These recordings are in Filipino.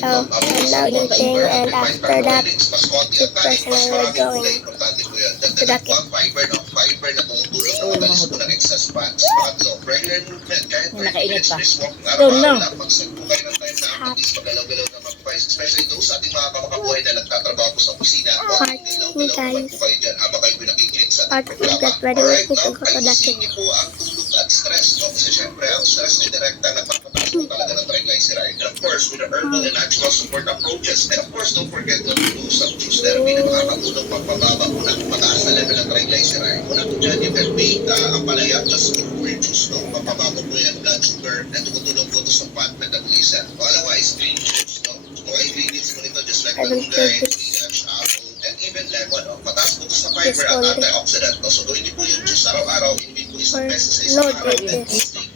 So, I'm now eating, and after that, keep personal going to the kitchen. Fiber na tumutulong na magalis po ng excess fats. Pangatlo, regular movement kahit 30 minutes brisk walk araw-araw lang. Mag-set po kayo ng time na at least magalaw-galaw na mag-price. Especially those sa ating mga kamakabuhay na nagtatrabaho po sa kusina. Part 2, guys. Po kayo dyan habang kayo pinakikit sa Part 2, get ready with me to go to the kitchen. po ang tulog at stress. No? Kasi syempre, ang stress ay direkta nagpapataas po talaga ng triglyceride. And of course, with the herbal and natural support approaches. And of course, don't forget to do some juice therapy na makakatulong pagpababa po ng mataas na level ng triglyceride. Una po dyan, you can make ang palaya just fruit juice. No? Mapababa po yan blood sugar na tumutulong po ito sa fat metabolism. Otherwise, green juice. No? Mga ingredients po nito just like malunggay, spinach, apple, and even lemon. No? Mataas po ito sa fiber at antioxidant. No? So gawin niyo po yung juice araw-araw, hindi po isang beses sa isang araw.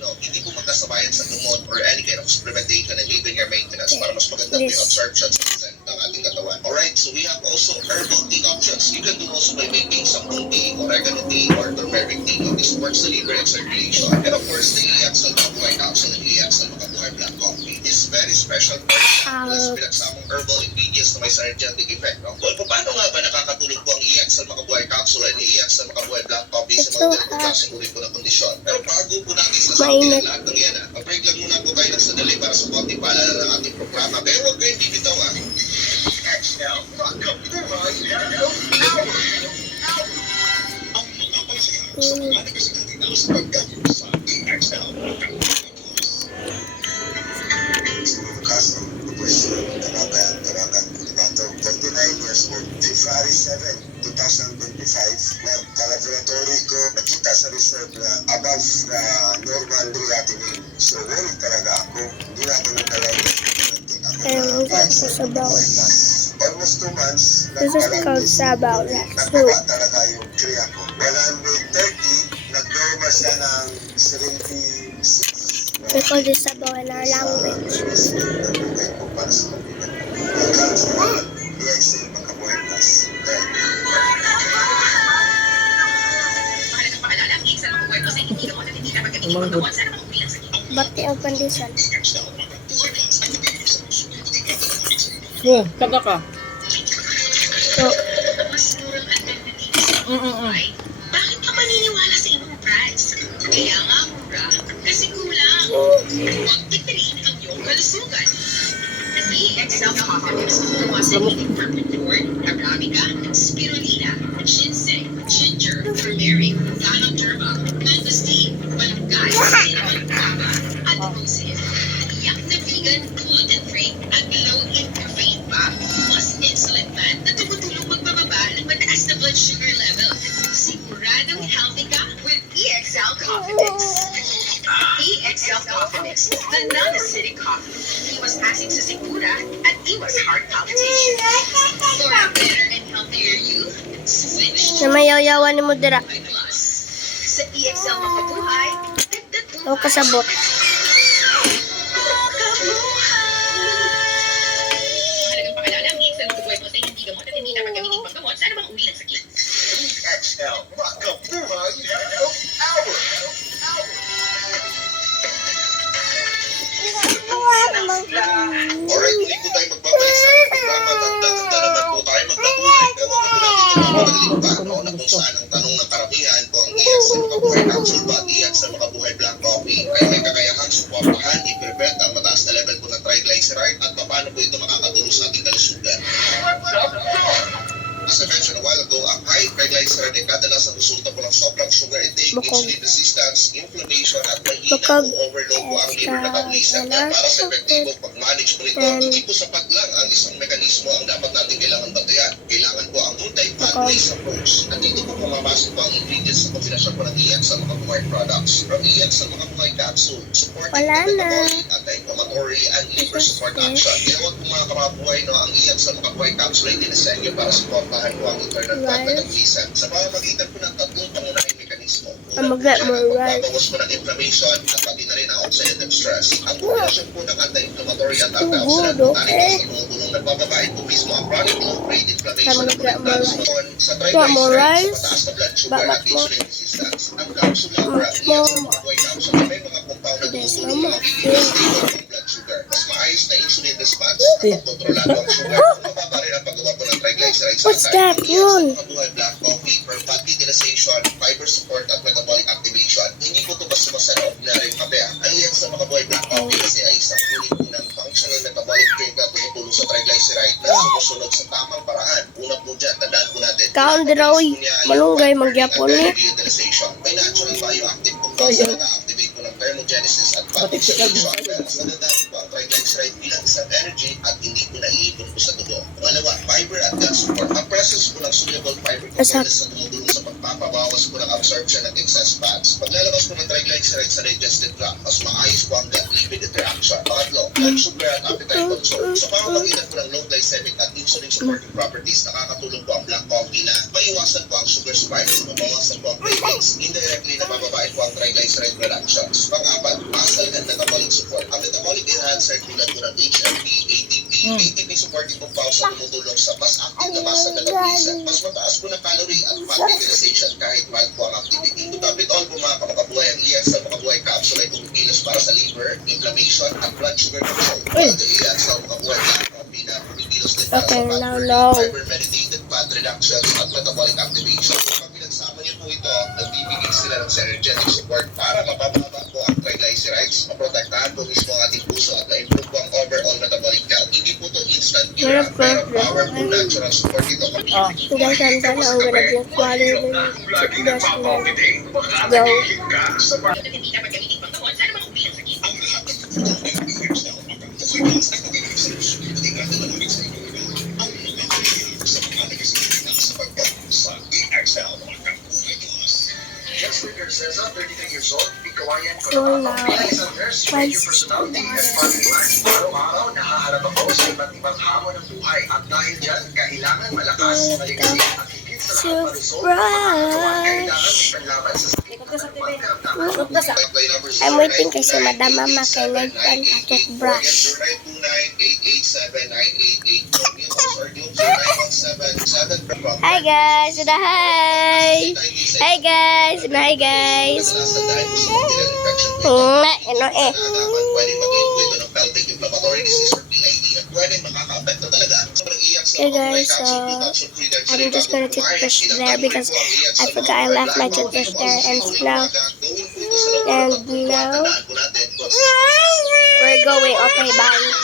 No? Hindi po magkasabayan sa gamot or any kind of supplementation and even your maintenance para mas maganda po yung absorption sa percent ng ating katawan. Alright, so we have also herbal tea options. You can do also by making some tea, oregano tea, or turmeric tea. No? This works the liver and circulation. And of course, the EXL Makabuhay Capsule and EXL Makabuhay Black Coffee is very special for pinagsamang herbal ingredients na may synergetic effect. No? Well, paano nga ba nakakatulong po ang EXL Makabuhay Capsule and EXL Makabuhay Black Coffee sa mga ganitong klaseng uri po na kondisyon? Pero bago po natin sasagutin ang lahat ng yan, mag-break lang muna po tayo ng sandali para sa konting paalala ng ating programa. Kaya huwag kayong bibitawan. EXL Makabuhay Health Hour. Ang mga pagsaya sa mga nagkasakit sa paggamit sa EXL Makabuhay. Kaso, Tarakan, Tato, 49 years old, February 7, 2025, nag-laboratory ko, nakita sa result na above na normal creatinine. So, worried talaga ako. Hindi na ako naglalagay. Almost 2 months, This is called Sabaw. nagtaba talaga yung kriya ko. 130, nag-normal siya ng 76. We call this Sabaw in our language. Ba't yung condition? Taga ka. So, Bakit ka maniniwala sa ibang price? Kaya nga mura, kasi kulang. Huwag tipirin ang iyong kalusugan. EXL Coffee Mix gawa sa leading purple corn, arabica, spirulina, ginseng, ginger, turmeric, ganoderma, mangosteen, malunggay, cinnamon, guava, at rosehip. Tiyak na vegan, gluten-free, at low in caffeine pa. Plus insulin plant na tumutulong magbababa ng mataas na blood sugar level. Siguradong healthy ka with EXL Coffee Mix. EXL Coffee Mix, the non-acidic coffee. Iwas asing sa sikura at iwas heart palpitation. For a better and healthier you, switch na may yayawan ni mo dira. Plus. Sa EXL Makabuhay, dagdag buhay. O kasabot. Mahalagang pakilala, ang EXL Makabuhay po sa hindi gamot at hindi dapat gamitin paggamot sa anumang uri ng sakit. EXL Makabuhay Health Hour. Alright, muli po tayo magbabalik sa ating programa. Handa naman po tayo magpatuloy. Pero huwag po natin ito mamadalin pa. No? Na kung saan ang tanong ng karamihan po ang EXL Makabuhay Capsule ba at EXL Makabuhay Black Coffee ay may kakayahang suportahan, i-prevent ang mataas na level po ng triglyceride at paano po ito makakatulong sa ating kalusugan. As I mentioned a while ago, ang high triglyceride ay kadalasan resulta po ng sobrang sugar intake, insulin resistance, inflammation, at mahina o overload po ang liver metabolism. Kaya para sa epektibo pag-manage po nito, hindi po sapat lang ang isang mekanismo ang dapat natin kailangan bantayan. Kailangan po ang multi-pathways approach. Nandito po pumapasok po ang ingredients sa kombinasyon po ng EXL Makabuhay products. From EXL Makabuhay capsule, supporting the metabolic, anti-inflammatory, and liver support action. Kaya huwag po mga kababuhay, no, ang EXL Makabuhay capsule ay dinisenyo para support po ang internal fat metabolism sa pamamagitan po ng tatlong pangunahing mekanismo. Magbabawas po ng inflammation at pati na rin ang oxidative stress. Ang kombinasyon po ng anti-inflammatory at antioxidant botanicals na tumutulong nagbababain po mismo ang chronic low-grade inflammation na pulitan sa triglycerides, sa mataas na blood sugar at insulin resistance. Ang capsule lang para EXL Makabuhay capsule ay may mga compound na tumutulong na magiging stable ang blood sugar. Mas maayos na insulin in the spots at pagkontrolado ang sugar. Mababa rin ang paggawa po ng triglycerides. What's that, yun? Mga buhay black coffee for fat utilization, fiber support at metabolic activation. Hindi po ito basta sa ordinary kape. Ang iyak sa mga buhay black coffee kasi ay isang unit po ng functional metabolic drink na tumutulong sa triglyceride na sumusunod sa tamang paraan. Una po dyan, tandaan po natin. Kaon din raw, malunggay magyapon ni. May natural bioactive compounds na naka-activate po ng thermogenesis at fat oxidation. Pero mas nadadami po ang triglyceride bilang isang energy at hindi po naiipon po sa dugo. Pangalawa, fiber at gut support. Ang presence po ng soluble fiber components na tumutulong sa pagpapabawas po ng absorption ng excess fats. Paglalabas po ng triglyceride sa digested tract, mas maayos po ang gut-lipid interaction. Pangatlo, blood sugar at appetite control. Sa pamamagitan po ng low glycemic at insulin supporting properties, nakakatulong po ang black coffee na maiwasan po ang sugar spikes, mabawasan po ang cravings, indirectly na mababain po ang triglyceride reductions. Pang-apat, muscle and metabolic support. Ang metabolic enhancer tulad po ng HMP, ATP, ATP supporting compounds na tumutulong sa mas active na muscle metabolism. Mas mataas po ng calorie at fat utilization kahit mild po ang activity. To top it all po mga kamakabuhay, ang EX sa makabuhay capsule ay tumikilos para sa liver, inflammation, at blood sugar control. Ang EX sa makabuhay black coffee na tumikilos din para sa fiber mediated fat reductions at metabolic activation. Kapag pinagsama niyo po ito, nagbibigay sila ng synergetic support para mapababa po ang triglycerides, maprotektahan po mismo ang ating puso at na-improve po ang overall metabolic health. Hindi po ito instant cure, pero powerful natural support ito. Guys, I'm done. I'm gonna drink water and just go. Hindi dapat gamitin pagkakon. Sana makubihan sa kita. So now, Araw-araw nahaharap ako sa iba't ibang hamon ng buhay at dahil dyan, kailangan malakas, maligaya at higit sa lahat malusog. Kailangan may panlaban sa I'm waiting kasi Madam Mama kailan ang toothbrush. Hi guys! Hi! Hi guys! Hi guys! Ano eh? Okay guys, so I'm just gonna toothbrush there because I forgot I left my toothbrush there and now we're going. Okay, bye.